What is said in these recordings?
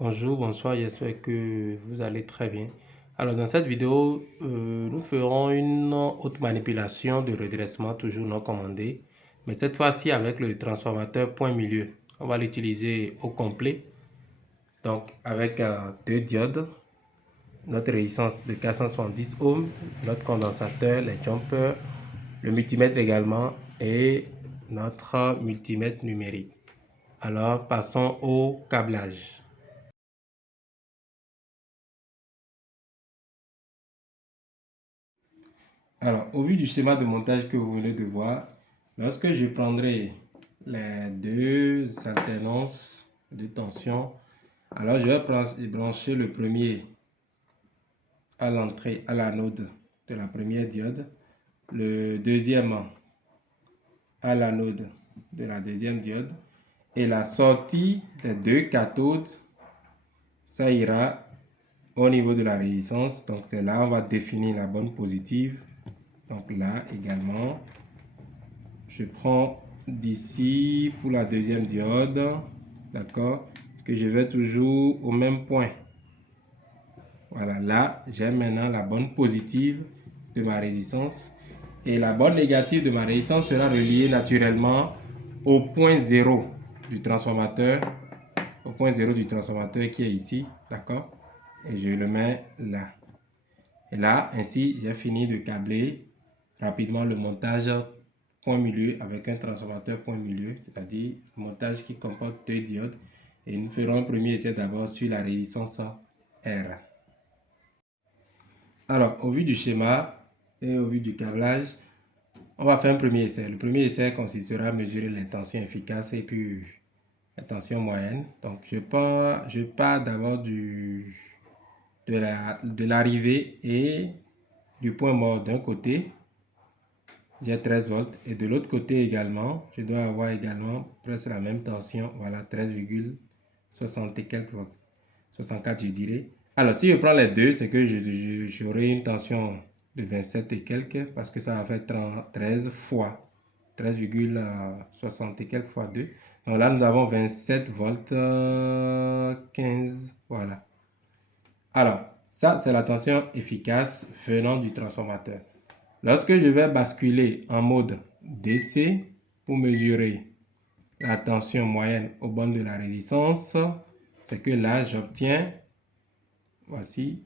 Bonjour, bonsoir, j'espère que vous allez très bien. Alors dans cette vidéo, nous ferons une autre manipulation de redressement, toujours non commandée, mais cette fois-ci avec le transformateur point milieu. On va l'utiliser au complet, donc avec deux diodes, notre résistance de 470 ohms, notre condensateur, les jumpers, le multimètre également et notre multimètre numérique. Alors passons au câblage. Alors, au vu du schéma de montage que vous venez de voir, lorsque je prendrai les deux alternances de tension, alors je vais brancher le premier à l'entrée, à l'anode de la première diode, le deuxième à l'anode de la deuxième diode, et la sortie des deux cathodes, ça ira au niveau de la résistance. Donc c'est là on va définir la bonne positive. Donc là également, je prends d'ici pour la deuxième diode, d'accord, que je vais toujours au même point. Voilà, là, j'ai maintenant la bonne positive de ma résistance et la bonne négative de ma résistance sera reliée naturellement au point 0 du transformateur, au point 0 du transformateur qui est ici, d'accord, et je le mets là. Et là, ainsi, j'ai fini de câbler rapidement le montage point milieu avec un transformateur point milieu, c'est-à-dire un montage qui comporte deux diodes. Et nous ferons un premier essai d'abord sur la résistance R. Alors, au vu du schéma et au vu du câblage, on va faire un premier essai. Le premier essai consistera à mesurer les tensions efficaces et puis la tension moyenne. Donc, je pars d'abord de l'arrivée et du point mort d'un côté. J'ai 13 volts et de l'autre côté également, je dois avoir également presque la même tension, voilà 13,60 et quelques volts, 64 je dirais. Alors si je prends les deux, c'est que j'aurai une tension de 27 et quelques parce que ça va faire 13 fois 13,60 et quelques fois 2. Donc là nous avons 27 volts 15, voilà. Alors ça c'est la tension efficace venant du transformateur. Lorsque je vais basculer en mode DC pour mesurer la tension moyenne au bord de la résistance, c'est que là, j'obtiens, voici,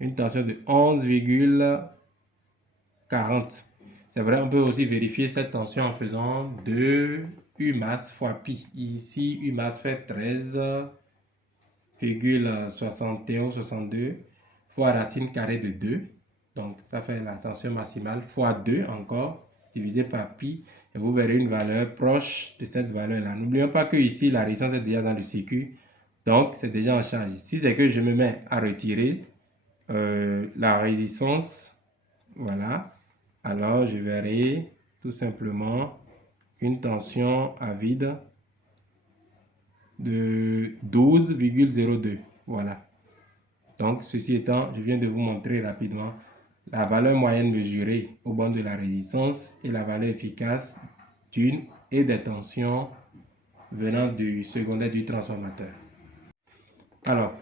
une tension de 11,40. C'est vrai, on peut aussi vérifier cette tension en faisant 2 U masse fois pi. Ici, U masse fait 13,61-62 fois racine carrée de 2. Donc, ça fait la tension maximale fois 2 encore, divisé par pi. Et vous verrez une valeur proche de cette valeur-là. N'oublions pas que ici, la résistance est déjà dans le circuit. Donc, c'est déjà en charge. Si c'est que je me mets à retirer la résistance, voilà, alors je verrai tout simplement une tension à vide de 12,02. Voilà. Donc, ceci étant, je viens de vous montrer rapidement la valeur moyenne mesurée au bord de la résistance et la valeur efficace d'une et des tensions venant du secondaire du transformateur. Alors,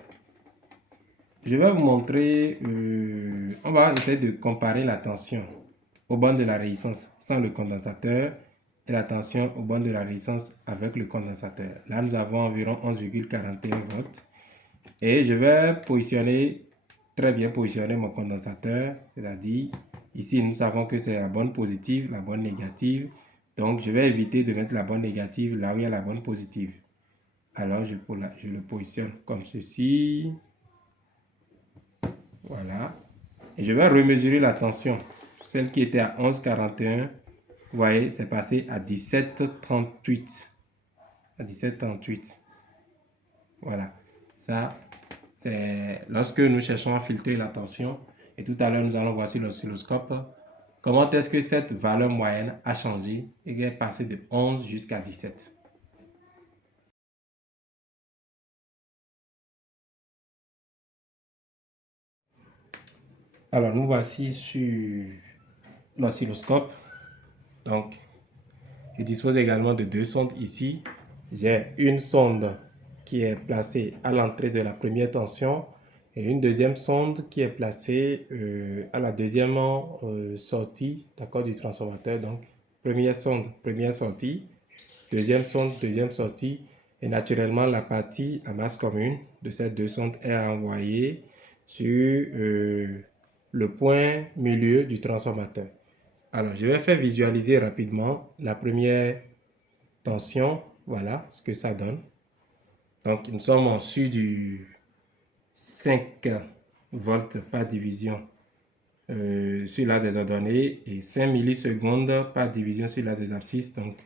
je vais vous montrer, on va essayer de comparer la tension au bord de la résistance sans le condensateur et la tension au bord de la résistance avec le condensateur. Là, nous avons environ 11,41 volts. Et je vais très bien positionner mon condensateur, c'est-à-dire ici nous savons que c'est la bonne positive, la bonne négative. Donc je vais éviter de mettre la bonne négative là où il y a la bonne positive. Alors je le positionne comme ceci. Voilà. Et je vais remesurer la tension. Celle qui était à 11,41, vous voyez, c'est passé à 17,38. À 17,38. Voilà. Ça, c'est lorsque nous cherchons à filtrer la tension. Et tout à l'heure, nous allons voir sur l'oscilloscope comment est-ce que cette valeur moyenne a changé et qu'elle est passée de 11 jusqu'à 17. Alors, nous voici sur l'oscilloscope. Donc, je dispose également de deux sondes ici. J'ai une sonde qui est placée à l'entrée de la première tension et une deuxième sonde qui est placée à la deuxième sortie, d'accord, du transformateur. Donc, première sonde, première sortie, deuxième sonde, deuxième sortie. Et naturellement, la partie à masse commune de ces deux sondes est envoyée sur le point milieu du transformateur. Alors, je vais faire visualiser rapidement la première tension. Voilà ce que ça donne. Donc, nous sommes en sur du 5 volts par division sur la des ordonnées et 5 millisecondes par division sur la des abscisses. Donc,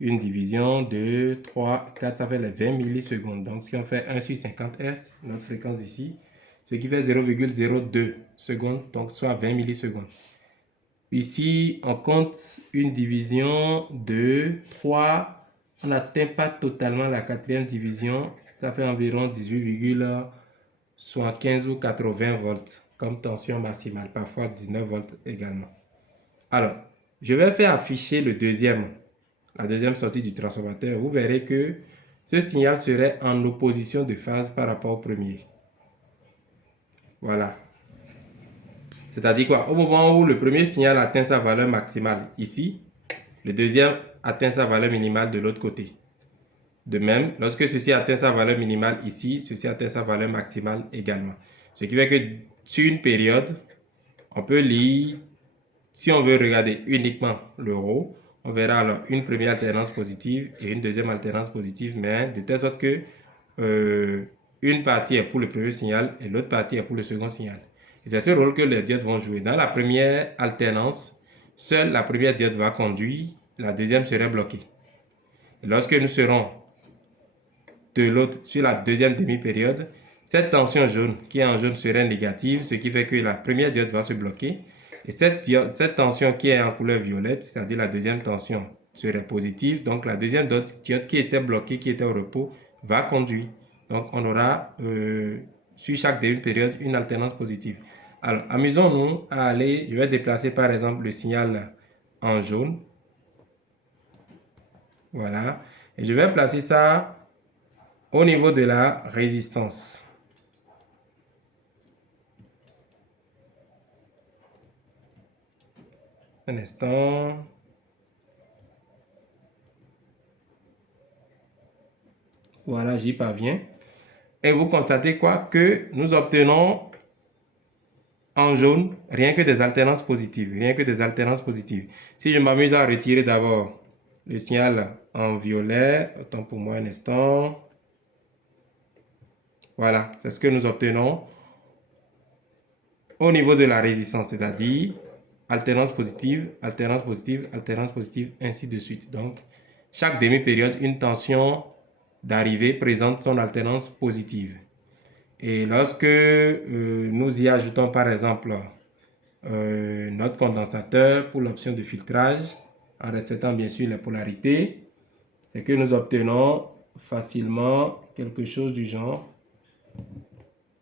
une division de 3, 4, ça fait les 20 millisecondes. Donc, si on fait 1 sur 50 Hz, notre fréquence ici, ce qui fait 0,02 secondes, donc soit 20 millisecondes. Ici, on compte une division de 3. On n'atteint pas totalement la quatrième division. Ça fait environ 18,75 ou 80 volts comme tension maximale. Parfois 19 volts également. Alors, je vais faire afficher la deuxième sortie du transformateur. Vous verrez que ce signal serait en opposition de phase par rapport au premier. Voilà. C'est-à-dire quoi? Au moment où le premier signal atteint sa valeur maximale ici, le deuxième atteint sa valeur minimale de l'autre côté. De même, lorsque ceci atteint sa valeur minimale ici, ceci atteint sa valeur maximale également. Ce qui fait que sur une période, on peut lire, si on veut regarder uniquement le ρ, on verra alors une première alternance positive et une deuxième alternance positive, mais de telle sorte que une partie est pour le premier signal et l'autre partie est pour le second signal. Et c'est ce rôle que les diodes vont jouer. Dans la première alternance, seule la première diode va conduire, la deuxième serait bloquée. Et lorsque nous serons de l'autre sur la deuxième demi-période, cette tension jaune qui est en jaune serait négative, ce qui fait que la première diode va se bloquer. Et cette tension qui est en couleur violette, c'est-à-dire la deuxième tension, serait positive. Donc la deuxième diode qui était bloquée, qui était au repos, va conduire. Donc on aura sur chaque demi-période une alternance positive. Alors amusons-nous à aller, je vais déplacer par exemple le signal en jaune. Voilà. Et je vais placer ça au niveau de la résistance. Un instant. Voilà, j'y parviens. Et vous constatez quoi? Que nous obtenons en jaune rien que des alternances positives. Rien que des alternances positives. Si je m'amuse à retirer d'abord le signal en violet, autant pour moi un instant. Voilà, c'est ce que nous obtenons au niveau de la résistance, c'est-à-dire alternance positive, alternance positive, alternance positive, ainsi de suite. Donc, chaque demi-période, une tension d'arrivée présente son alternance positive. Et lorsque nous y ajoutons par exemple notre condensateur pour l'option de filtrage, en respectant bien sûr les polarités, c'est que nous obtenons facilement quelque chose du genre.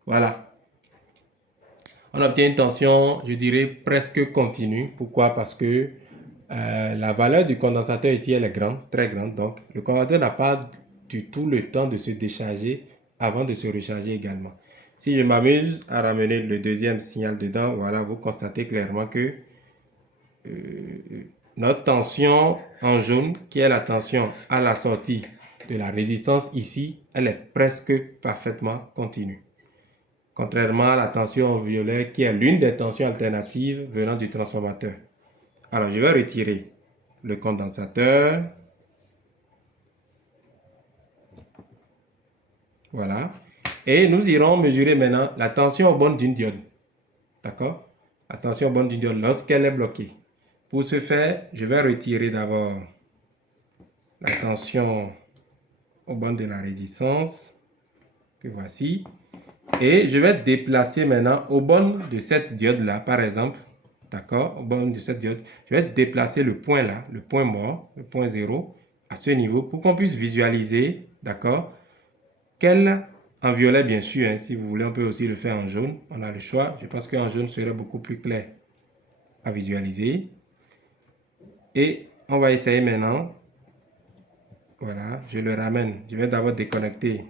Voilà. On obtient une tension, je dirais, presque continue. Pourquoi? Parce que la valeur du condensateur ici, elle est grande, très grande. Donc, le condensateur n'a pas du tout le temps de se décharger avant de se recharger également. Si je m'amuse à ramener le deuxième signal dedans, voilà, vous constatez clairement que notre tension en jaune, qui est la tension à la sortie de la résistance ici, elle est presque parfaitement continue. Contrairement à la tension en violet, qui est l'une des tensions alternatives venant du transformateur. Alors, je vais retirer le condensateur. Voilà. Et nous irons mesurer maintenant la tension aux bornes d'une diode. D'accord? La tension aux bornes d'une diode lorsqu'elle est bloquée. Pour ce faire, je vais retirer d'abord la tension aux bornes de la résistance, que voici. Et je vais déplacer maintenant aux bornes de cette diode-là, par exemple. D'accord? Aux bornes de cette diode, je vais déplacer le point là, le point mort, le point 0, à ce niveau, pour qu'on puisse visualiser, d'accord? En violet, bien sûr, hein, si vous voulez, on peut aussi le faire en jaune. On a le choix. Je pense qu'en jaune serait beaucoup plus clair à visualiser. Et on va essayer maintenant. Voilà, je le ramène. Je vais d'abord déconnecter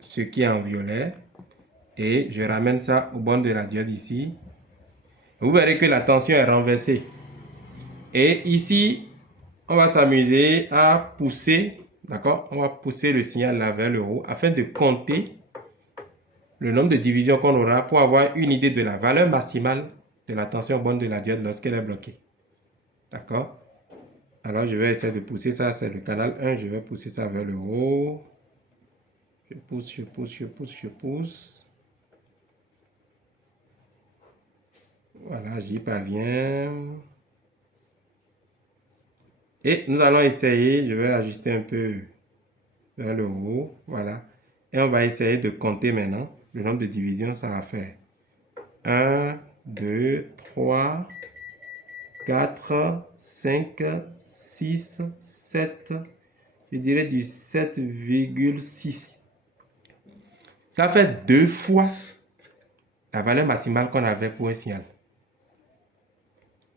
ce qui est en violet et je ramène ça au bord de la diode ici. Vous verrez que la tension est renversée. Et ici, on va s'amuser à pousser, d'accord? On va pousser le signal là vers le haut afin de compter le nombre de divisions qu'on aura pour avoir une idée de la valeur maximale de la tension au bord de la diode lorsqu'elle est bloquée. D'accord? Alors, je vais essayer de pousser ça, c'est le canal 1, je vais pousser ça vers le haut. Je pousse, je pousse, je pousse, je pousse. Voilà, j'y parviens. Et nous allons essayer, je vais ajuster un peu vers le haut, voilà. Et on va essayer de compter maintenant le nombre de divisions ça va faire. 1, 2, 3, 4, 5, 6, 7, je dirais du 7,6. Ça fait 2 fois la valeur maximale qu'on avait pour un signal.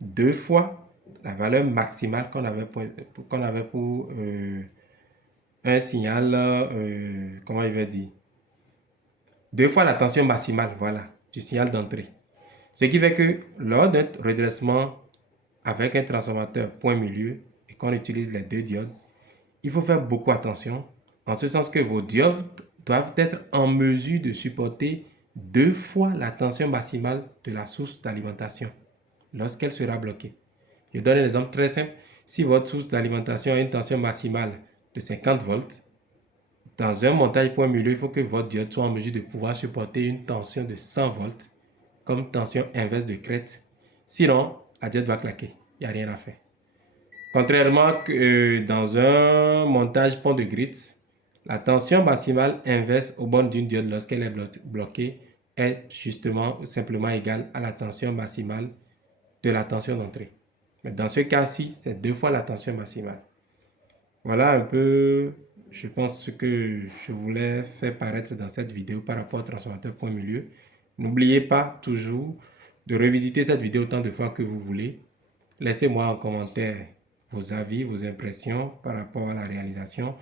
2 fois la valeur maximale qu'on avait pour un signal, comment il va dire, 2 fois la tension maximale, voilà, du signal d'entrée. Ce qui fait que lors d'un redressement avec un transformateur point milieu et qu'on utilise les 2 diodes, il faut faire beaucoup attention, en ce sens que vos diodes doivent être en mesure de supporter 2 fois la tension maximale de la source d'alimentation lorsqu'elle sera bloquée. Je donne un exemple très simple. Si votre source d'alimentation a une tension maximale de 50 volts, dans un montage point milieu, il faut que votre diode soit en mesure de pouvoir supporter une tension de 100 volts comme tension inverse de crête. Sinon, la diode va claquer. Il n'y a rien à faire. Contrairement que dans un montage pont de Gritz, la tension maximale inverse au bord d'une diode lorsqu'elle est bloquée est justement simplement égale à la tension maximale de la tension d'entrée. Mais dans ce cas-ci, c'est 2 fois la tension maximale. Voilà un peu, je pense, ce que je voulais faire paraître dans cette vidéo par rapport au transformateur point milieu. N'oubliez pas toujours de revisiter cette vidéo autant de fois que vous voulez. Laissez-moi en commentaire vos avis, vos impressions par rapport à la réalisation.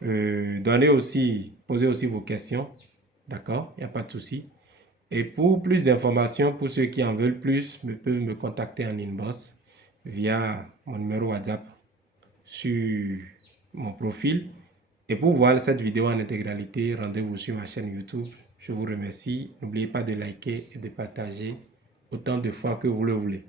Posez aussi vos questions. D'accord? Il n'y a pas de souci. Et pour plus d'informations, pour ceux qui en veulent plus, peuvent me contacter en inbox via mon numéro WhatsApp sur mon profil. Et pour voir cette vidéo en intégralité, rendez-vous sur ma chaîne YouTube. Je vous remercie. N'oubliez pas de liker et de partager autant de fois que vous le voulez.